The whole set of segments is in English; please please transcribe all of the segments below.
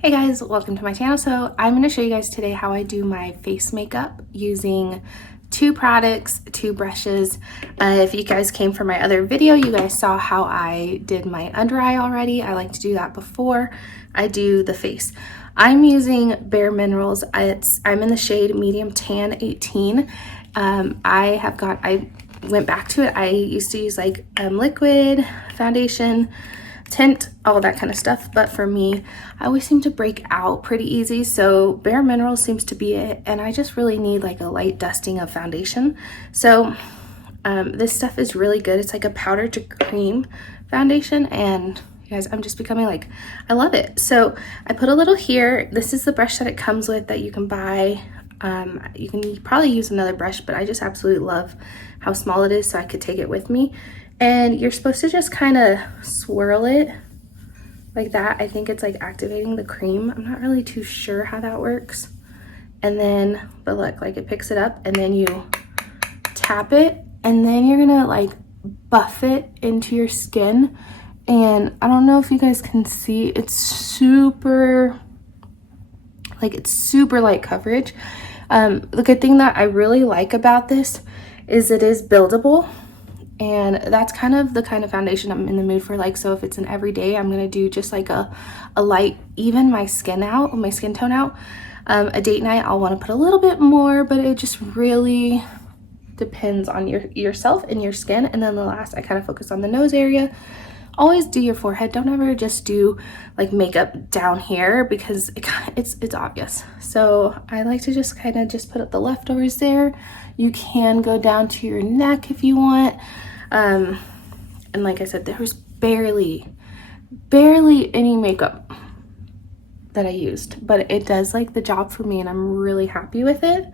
Hey guys, welcome to my channel. So I'm going to show you guys today how I do my face makeup using two products, two brushes. If you guys came from my other video, you guys saw how I did my under eye already. I like to do that before I do the face. I'm using Bare Minerals. I'm in the shade Medium Tan 18. I went back to it. I used to use like liquid foundation, tint, all that kind of stuff, but for me, I always seem to break out pretty easy, so Bare Minerals seems to be it, and I just really need like a light dusting of foundation. So this stuff is really good. It's like a powder to cream foundation, and you guys, I'm just becoming like, I love it. So I put a little here. This is the brush that it comes with that you can buy. You can probably use another brush, but I just absolutely love how small it is, so I could take it with me. And you're supposed to just kind of swirl it like that. I think it's like activating the cream. I'm not really too sure how that works. And then, but look, like it picks it up and then you tap it and then you're gonna like buff it into your skin. And I don't know if you guys can see, it's super light coverage. The good thing that I really like about this is it is buildable. And that's kind of the kind of foundation I'm in the mood for. Like, so if it's an everyday, I'm gonna do just like a light, even my skin tone out. A date night, I'll want to put a little bit more, but it just really depends on yourself and your skin. And then the last, I kind of focus on the nose area. Always do your forehead. Don't ever just do like makeup down here because it's obvious. So I like to just kind of just put up the leftovers there. You can go down to your neck if you want. And like I said, there was barely any makeup that I used, but it does like the job for me and I'm really happy with it.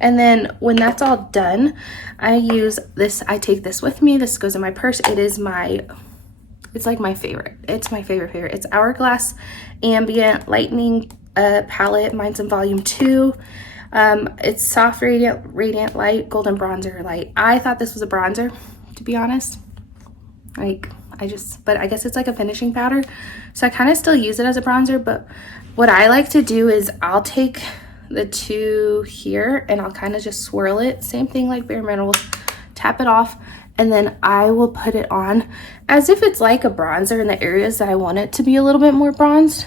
And then when that's all done, I use this. I take this with me. This goes in my purse. It's like my favorite. It's my favorite. It's Hourglass Ambient Lightning palette. Mine's in volume 2. It's soft, radiant light, golden bronzer light. I thought this was a bronzer, to be honest. But I guess it's like a finishing powder. So I kind of still use it as a bronzer, but what I like to do is I'll take the two here and I'll kind of just swirl it. Same thing like Bare Minerals, tap it off, and then I will put it on as if it's like a bronzer in the areas that I want it to be a little bit more bronzed.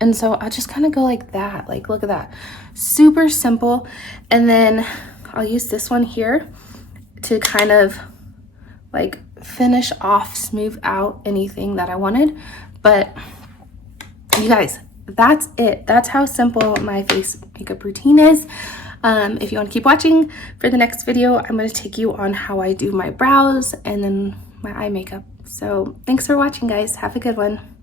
And so I'll just kind of go like that, like look at that. Super simple. And then I'll use this one here to kind of like finish off, smooth out anything that I wanted. But you guys, that's it. That's how simple my face makeup routine is. If you want to keep watching for the next video, I'm going to take you on how I do my brows and then my eye makeup. So thanks for watching, guys. Have a good one.